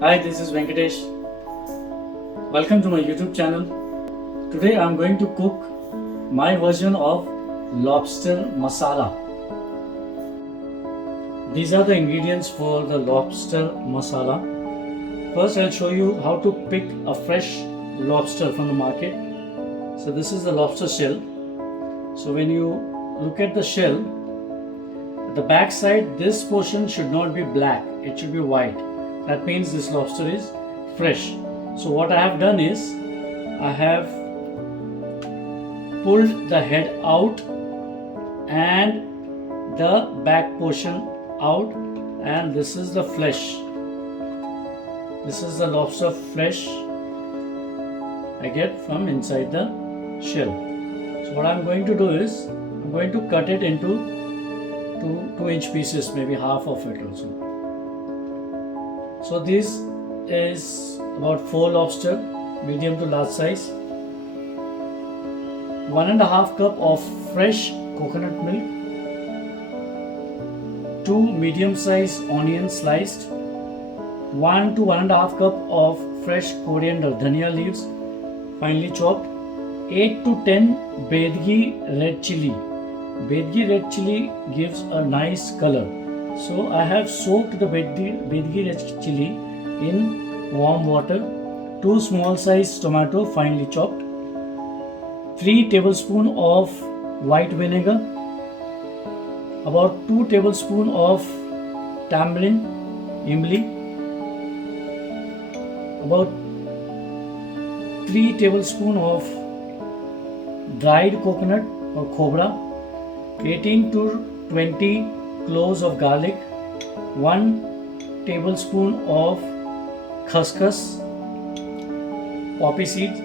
Hi, this is Venkatesh. Welcome to my YouTube channel. Today I am going to cook my version of lobster masala. These are the ingredients for the lobster masala. First, I'll show you how to pick a fresh lobster from the market. So this is the lobster shell. So when you look at the shell, the back side, this portion should not be black, it should be white. That means this lobster is fresh. So what I have done is, I have pulled the head out and the back portion out, and this is the flesh. This is the lobster flesh I get from inside the shell. So what I'm going to do is, I'm going to cut it into 2-inch pieces, maybe half of it also. So this is about 4 lobster, medium to large size. 1.5 cup of fresh coconut milk. 2 medium size onions sliced. 1 to 1.5 cup of fresh coriander, dhaniya leaves, finely chopped. 8 to 10 Byadgi red chili. Byadgi red chili gives a nice color. So I have soaked the Byadgi red chili in warm water. 2 small size tomato finely chopped. 3 tablespoons of white vinegar. About 2 tablespoons of tamarind, Imli. About 3 tablespoons of dried coconut or Khopra. 18 to 20 cloves of garlic. 1 tablespoon of Khas-Khas, poppy seeds.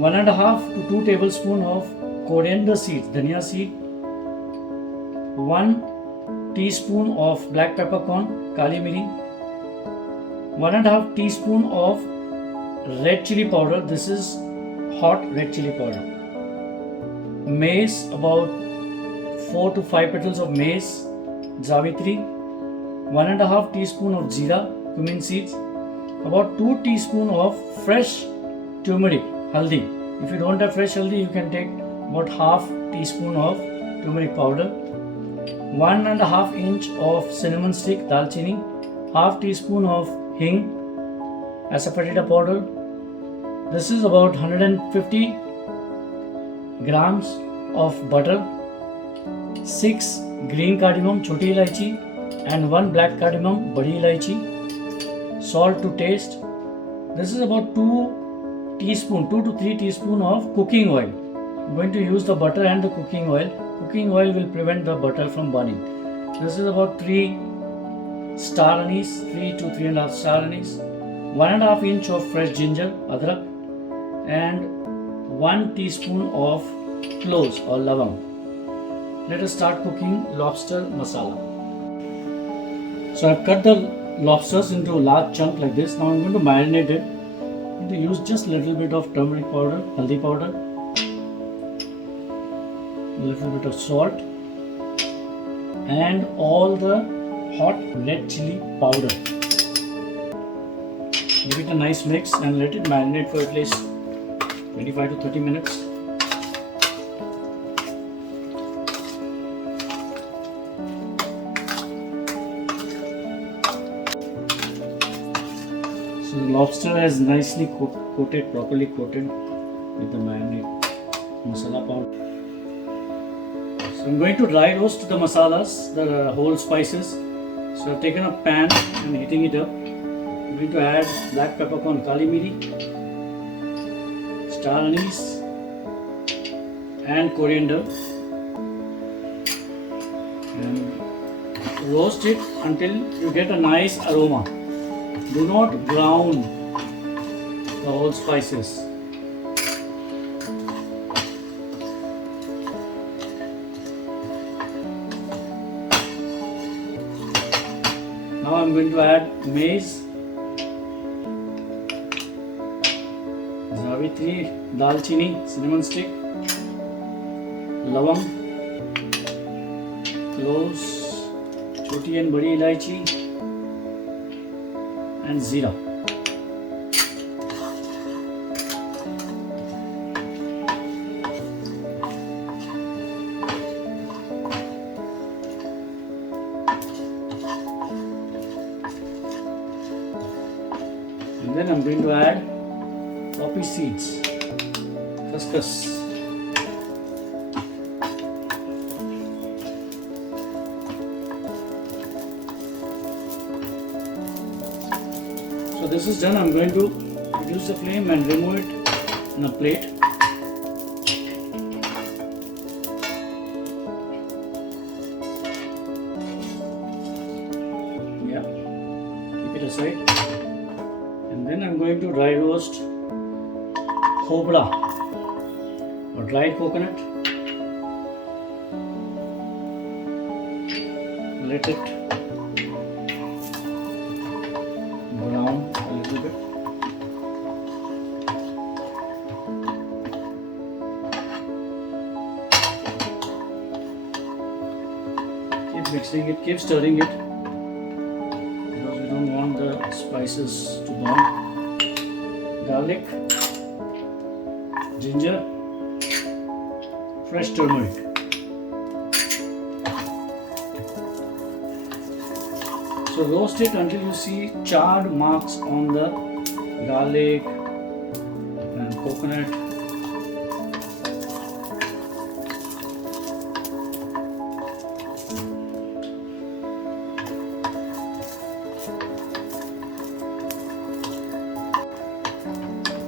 1.5 to 2 tablespoons of coriander seeds, dhaniya seed. 1 teaspoon of black peppercorn, kali miri. 1.5 teaspoon of red chili powder. This is hot red chili powder. Mace, about 4 to 5 petals of mace, zavitri. 1.5 teaspoon of jeera, cumin seeds. About 2 teaspoon of fresh turmeric, haldi. If you don't have fresh haldi, you can take about half teaspoon of turmeric powder. 1.5 inch of cinnamon stick, dalchini. Half teaspoon of hing, asafoetida powder. This is about 150 grams of butter. 6 green cardamom, choti ilaichi, and 1 black cardamom, badi ilaichi. Salt to taste. This is about 2 to 3 teaspoons of cooking oil. I'm going to use the butter and the cooking oil. Cooking oil will prevent the butter from burning. This is about 3 star anise, 3 to 3.5 star anise. 1.5 inch of fresh ginger, adrak, and 1 teaspoon of cloves or lavang. Let us start cooking lobster masala. So I've cut the lobsters into a large chunk like this. Now I'm going to marinate it. I'm going to use just a little bit of turmeric powder, haldi powder, a little bit of salt, and all the hot red chili powder. Give it a nice mix and let it marinate for at least 25 to 30 minutes. So the lobster is nicely properly coated with the marinade masala powder. So I'm going to dry roast the masalas, the whole spices. So I've taken a pan and heating it up. I'm going to add black peppercorn, kali miri, star anise, and coriander, and roast it until you get a nice aroma. Do not brown the whole spices. Now I'm going to add maize, zavitri, dalchini, cinnamon stick, lavang, cloves, choti and badi ilaichi, and Zira. And then I'm going to add poppy seeds, Khas-Khas. So this is done. I'm going to reduce the flame and remove it in a plate. Yeah, keep it aside. And then I'm going to dry roast Khopra or dried coconut. Let it brown a little bit. Keep mixing it, keep stirring it, because we don't want the spices to burn. Garlic, ginger, fresh turmeric. So roast it until you see charred marks on the garlic and coconut.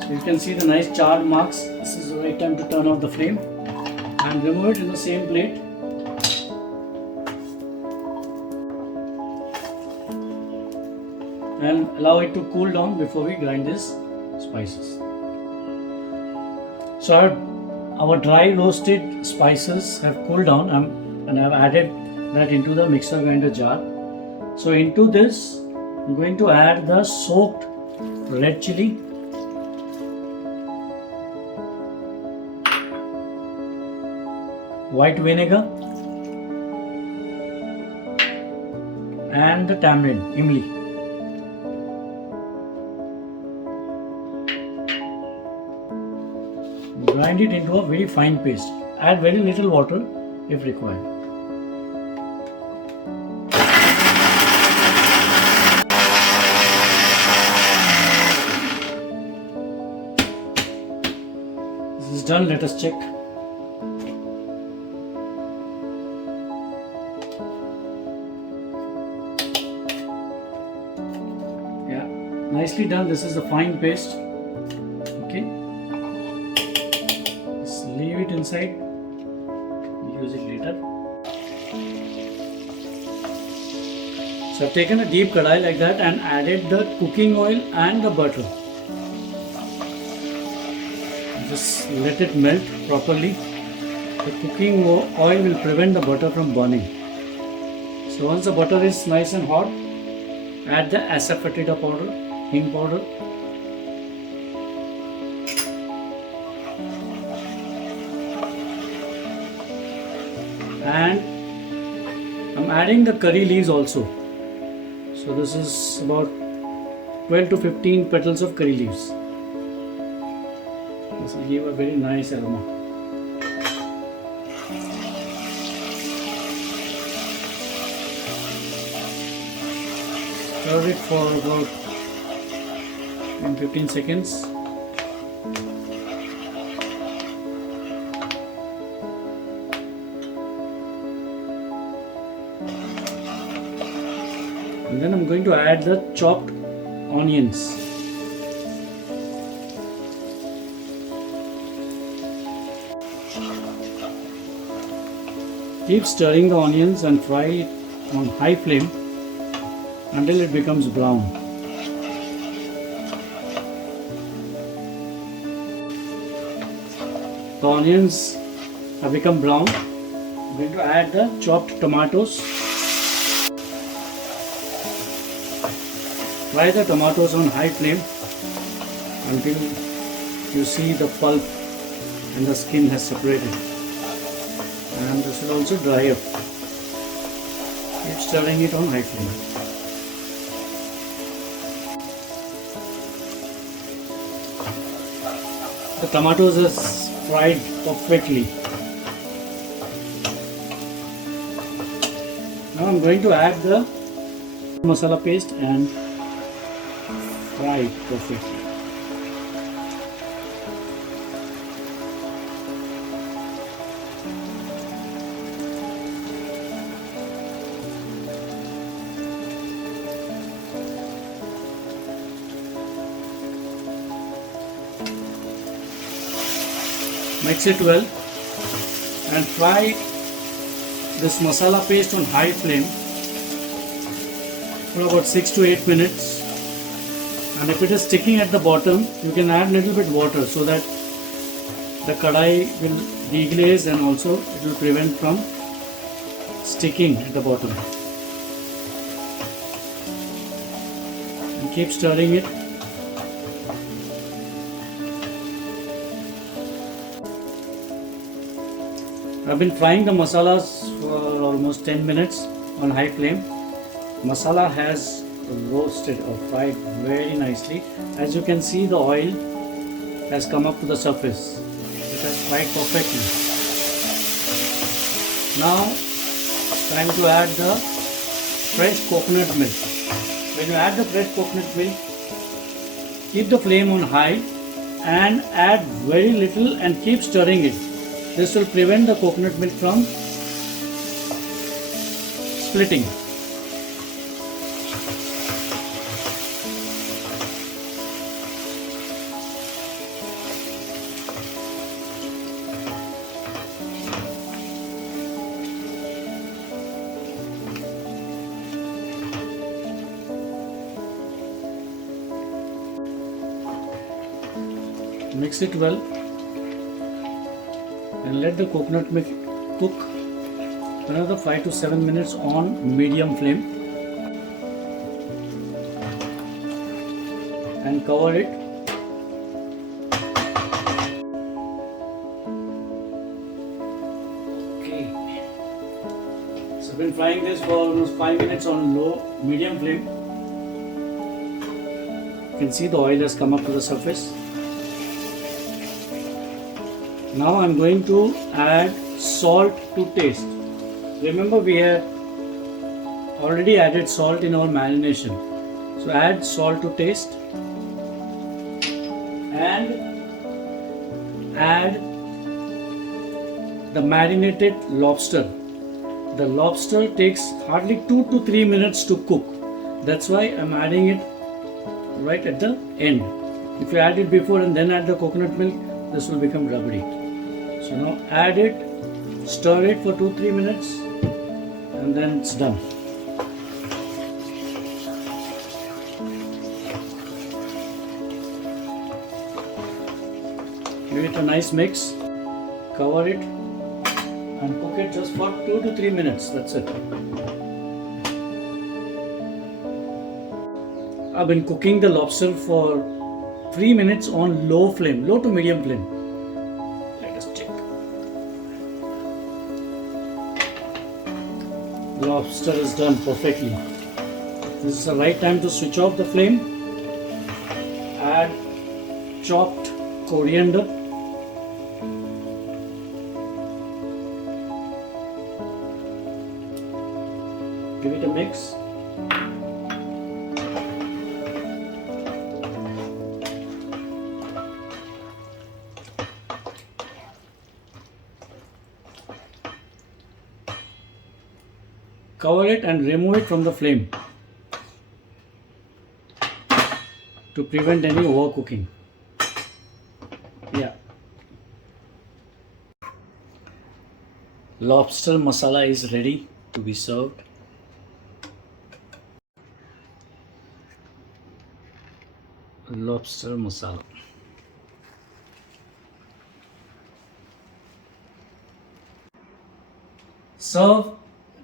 So you can see the nice charred marks. This is the right time to turn off the flame and remove it in the same plate. And allow it to cool down before we grind these spices. So our dry roasted spices have cooled down and I have added that into the mixer grinder jar. So into this I'm going to add the soaked red chili, white vinegar and the tamarind, Imli. Grind it into a very fine paste. Add very little water if required. This is done. Let us check. Yeah, nicely done. This is a fine paste. Okay. Leave it inside, use it later. So I've taken a deep kadai like that and added the cooking oil and the butter. Just let it melt properly. The cooking oil will prevent the butter from burning. So once the butter is nice and hot, add the asafoetida powder, hing powder, and I'm adding the curry leaves also. So this is about 12 to 15 petals of curry leaves. This will give a very nice aroma. Stir it for about 15 seconds. And then I'm going to add the chopped onions. Keep stirring the onions and fry it on high flame until it becomes brown. The onions have become brown. I'm going to add the chopped tomatoes. Fry the tomatoes on high flame until you see the pulp and the skin has separated. And this will also dry up. Keep stirring it on high flame. The tomatoes is fried perfectly. Now I'm going to add the masala paste and fry it perfectly. Mix it well and fry this masala paste on high flame for about 6 to 8 minutes. And if it is sticking at the bottom, you can add little bit water so that the kadai will deglaze and also it will prevent from sticking at the bottom. And keep stirring it. I've been frying the masalas for almost 10 minutes on high flame. Masala has roasted or fried very nicely. As you can see, the oil has come up to the surface. It has fried perfectly. Now time to add the fresh coconut milk. When you add the fresh coconut milk, keep the flame on high and add very little and keep stirring it. This will prevent the coconut milk from splitting. Mix it well and let the coconut milk cook another 5 to 7 minutes on medium flame and cover it. Okay, so I've been frying this for almost 5 minutes on medium flame. You can see the oil has come up to the surface. Now I'm going to add salt to taste. Remember, we had already added salt in our marination. So add salt to taste and add the marinated lobster. The lobster takes hardly 2 to 3 minutes to cook. That's why I'm adding it right at the end. If you add it before and then add the coconut milk, this will become rubbery. So now add it, stir it for 2-3 minutes and then it's done. Give it a nice mix, cover it and cook it just for 2 to 3 minutes. That's it. I've been cooking the lobster for 3 minutes on low flame, low to medium flame. Let us check. Lobster is done perfectly. This is the right time to switch off the flame. Add chopped coriander. Give it a mix. Cover it and remove it from the flame to prevent any overcooking. Yeah. Lobster masala is ready to be served. Lobster masala. Serve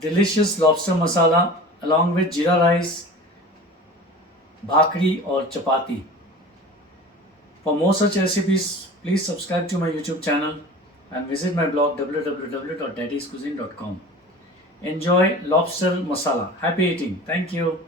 delicious lobster masala along with jeera rice, bhakri or chapati. For more such recipes, please subscribe to my YouTube channel and visit my blog www.daddyscuisine.com. Enjoy lobster masala. Happy eating. Thank you.